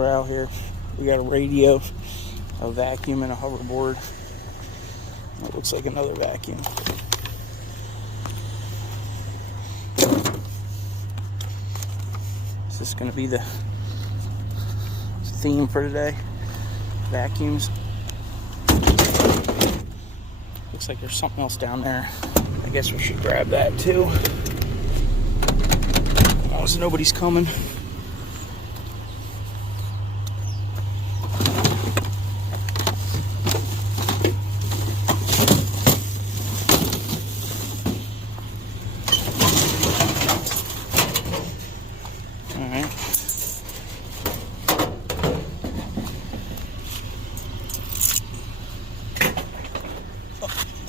We're out here. We got a radio, a vacuum, and a hoverboard. That looks like another vacuum. Is this going to be the theme for today? Vacuums. Looks like there's something else down there. I guess we should grab that too. Oh, so nobody's coming.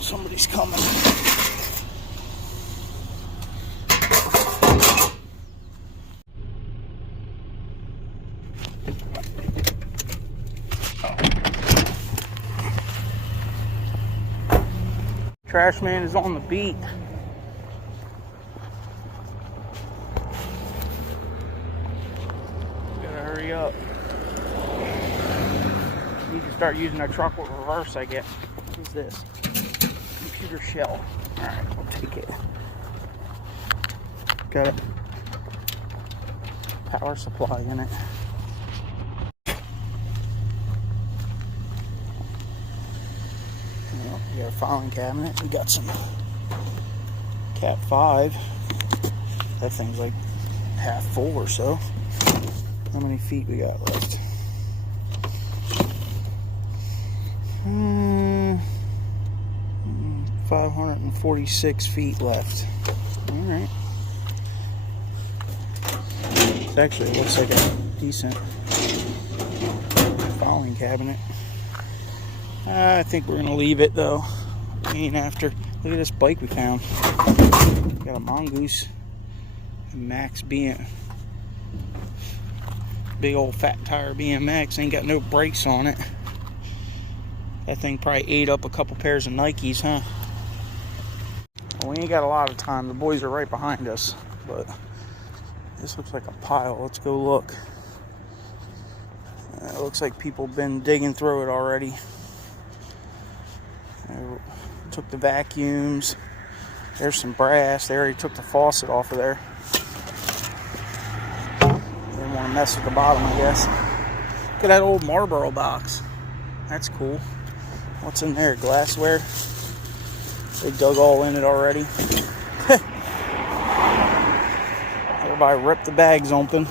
Somebody's coming. Trash man is on the beat. Gotta hurry up. Need to start using that truck with reverse, I guess. What is this? Computer shell. Alright, we'll take it. Got a power supply in it. Well, we got a filing cabinet. We got some Cat 5. That thing's like half full or so. How many feet we got left? 546 feet left. Alright. It actually looks like a decent filing cabinet. I think we're going to leave it though. Ain't after. Look at this bike we found. Got a Mongoose. A Max BM. Big old fat tire BMX. Ain't got no brakes on it. That thing probably ate up a couple pairs of Nikes, huh? Well, we ain't got a lot of time. The boys are right behind us. But this looks like a pile. Let's go look. It looks like people have been digging through it already. Took the vacuums. There's some brass. They already took the faucet off of there. Didn't want to mess with the bottom, I guess. Look at that old Marlboro box. That's cool. What's in there? Glassware. They dug all in it already. Everybody ripped the bags open.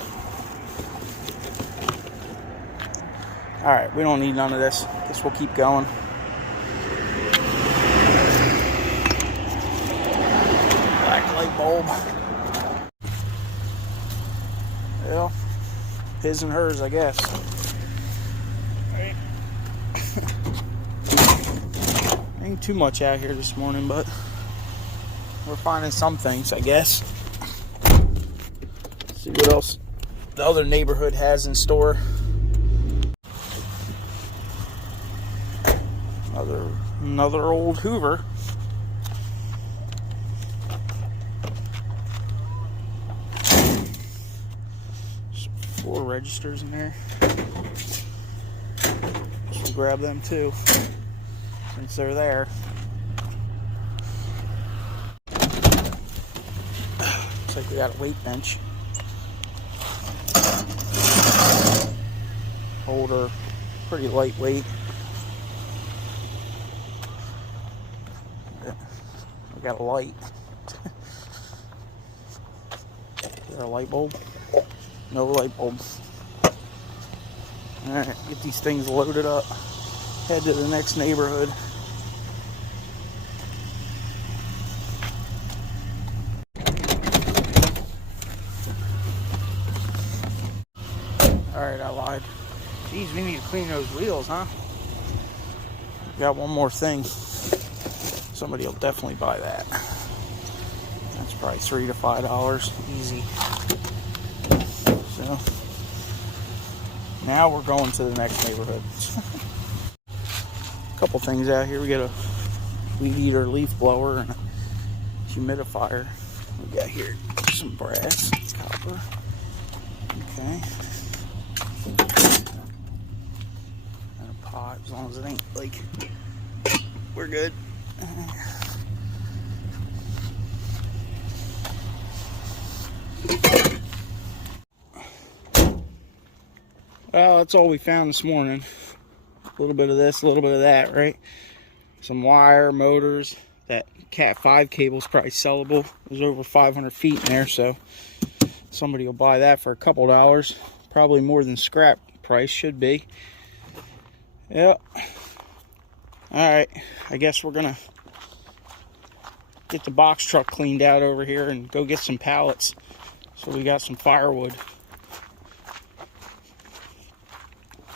Alright, we don't need none of this. Guess we'll keep going. Black light bulb. Well, his and hers, I guess. Ain't too much out here this morning, but we're finding some things, I guess. See what else the other neighborhood has in store. Another old Hoover. Some 4 registers in there. We'll grab them too, since they're there. Looks like we got a weight bench. Holder, pretty lightweight. We got a light. Is there a light bulb? No light bulb. Alright, get these things loaded up. Head to the next neighborhood. Alright, I lied. Geez, we need to clean those wheels, huh? Got one more thing. Somebody will definitely buy that. That's probably $3 to $5. Easy. So, now we're going to the next neighborhood. A couple things out here. We got a weed eater leaf blower and a humidifier. We got here some brass, copper. Okay. hot as long as it ain't like, we're good. Well, that's all we found this morning. A little bit of this, a little bit of that, right? Some wire, motors. That Cat 5 cable is probably sellable. There's over 500 feet in there, so somebody will buy that for a couple dollars. Probably more than scrap price should be. Yep. Alright, I guess we're gonna get the box truck cleaned out over here and go get some pallets. So we got some firewood.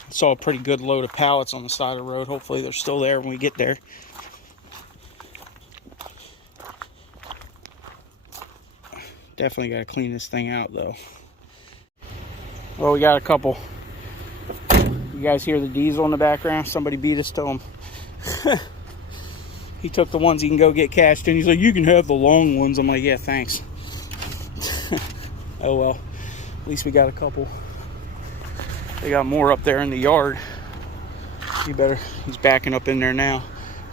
Saw a pretty good load of pallets on the side of the road. Hopefully they're still there when we get there. Definitely got to clean this thing out though. Well, we got a couple. You guys hear the diesel in the background? Somebody beat us to him. He took the ones he can go get cashed in. He's like, you can have the long ones. I'm like, yeah, thanks. Oh well, at least we got a couple. They got more up there in the yard. He's backing up in there now.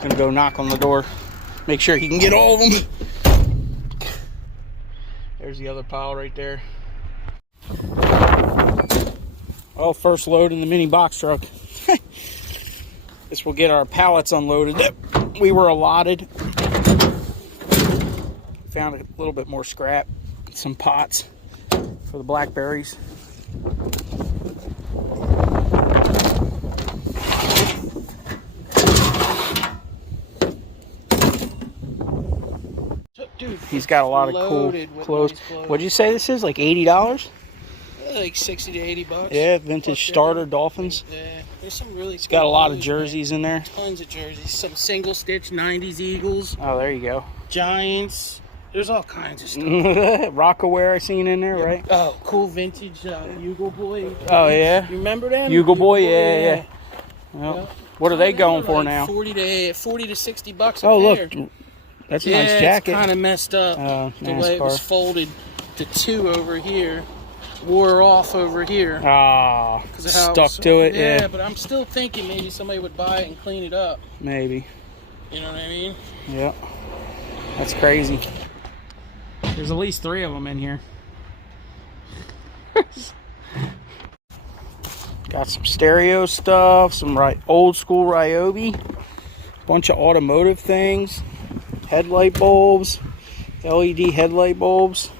Gonna go knock on the door, make sure he can get all of them. There's the other pile right there. Oh, first load in the mini box truck. This will get our pallets unloaded that we were allotted. Found a little bit more scrap, some pots for the blackberries. Dude, he's got a lot of cool clothes. What'd you say this is? Like $80? Like 60 to 80 bucks. Yeah, vintage starter Dolphins. Yeah, there's some really. It's got a lot of jerseys in there. Tons of jerseys. Some single stitch 90s Eagles. Oh, there you go. Giants. There's all kinds of stuff. Rockaware I seen in there, right? Oh, cool vintage Ugo Boy. Oh yeah. You remember them? Ugo Boy, yeah. Well, Yeah. what are they going for like now? 40 to 60 bucks. Oh a look, pair. that's a nice jacket. It's kind of messed up. The way it was folded to 2 over here. Wore off over here. Ah, stuck to it. Yeah, but I'm still thinking maybe somebody would buy it and clean it up. Maybe. You know what I mean? Yeah. That's crazy. There's at least 3 of them in here. Got some stereo stuff, some old school Ryobi, bunch of automotive things, headlight bulbs, LED headlight bulbs.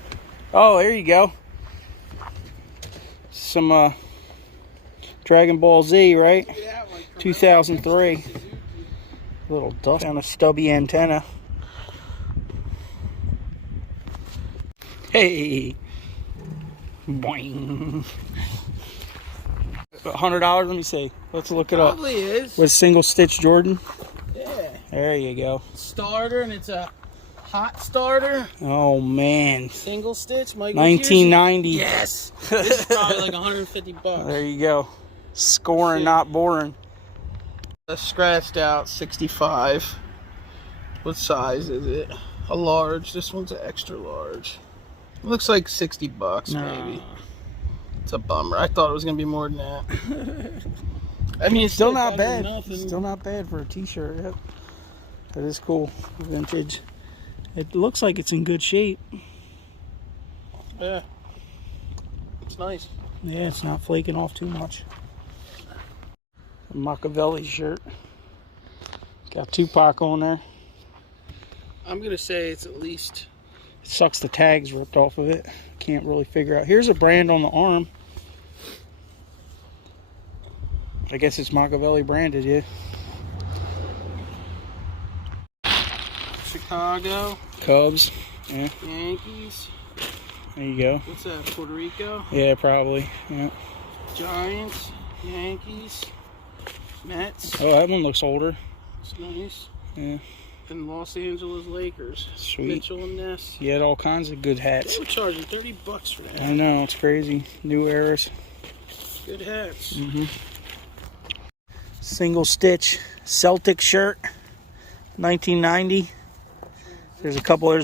Oh, there you go. Some Dragon Ball Z, right? 2003. Little dust on a stubby antenna. Hey, boing. $100. Let me see. Let's look it up. Probably is. With single stitch Jordan. Yeah. There you go. Starter, and it's a hot starter. Oh man. Single stitch. Michael 1990. Yes. This is probably like 150 bucks. There you go. Scoring, not boring. A scratched out 65. What size is it? A large. This one's an extra large. It looks like 60 bucks maybe. It's a bummer. I thought it was gonna be more than that. I mean, it's still not bad. Still not bad for a t-shirt. Yep. That is cool. Vintage. It looks like it's in good shape. Yeah. It's nice. Yeah, it's not flaking off too much. A Machiavelli shirt. Got Tupac on there. I'm gonna say it's at least. It sucks the tags ripped off of it. Can't really figure out. Here's a brand on the arm. I guess it's Machiavelli branded, yeah. Chicago. Cubs. Yeah. Yankees. There you go. What's that? Puerto Rico. Yeah, probably. Yeah. Giants. Yankees. Mets. Oh, that one looks older. It's nice. Yeah. And Los Angeles Lakers. Sweet. Mitchell and Ness. You had all kinds of good hats. They were charging 30 bucks for that. I know, it's crazy. New eras. Good hats. Single stitch Celtic shirt, 1990. There's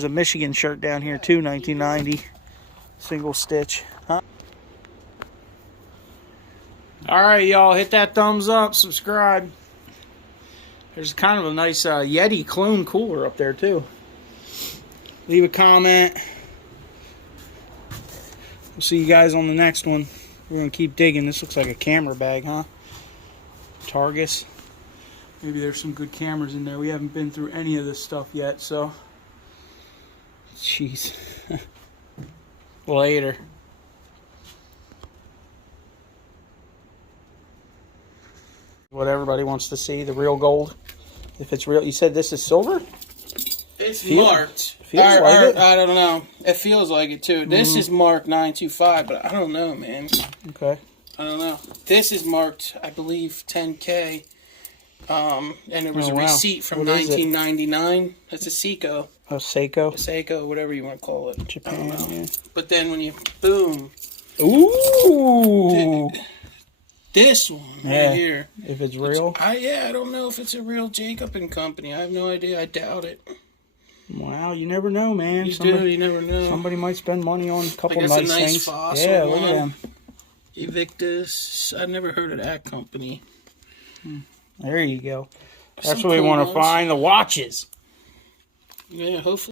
a Michigan shirt down here too, 1990. Single stitch. Huh? All right, y'all, hit that thumbs up, subscribe. There's kind of a nice Yeti clone cooler up there, too. Leave a comment. We'll see you guys on the next one. We're going to keep digging. This looks like a camera bag, huh? Targus. Maybe there's some good cameras in there. We haven't been through any of this stuff yet, so. Jeez. Later. What everybody wants to see, the real gold. If it's real, you said this is silver? It's marked. Feels like it. I don't know. It feels like it too. This is marked 925, but I don't know, man. Okay. I don't know. This is marked, I believe, 10K. And it was a receipt from 1999. That's a Seiko. A Seiko? A Seiko, whatever you want to call it. Japan, yeah. But then when you, boom. Ooh! This one right here. If it's real? I don't know if it's a real Jacob and Company. I have no idea. I doubt it. Wow, you never know, man. You never know. Somebody might spend money on a couple Like nice a nice things. Fossil Yeah, one. look at them. Evictus. I've never heard of that company. There you go. That's Some what we cool want to ones. find, the watches. Yeah, hopefully.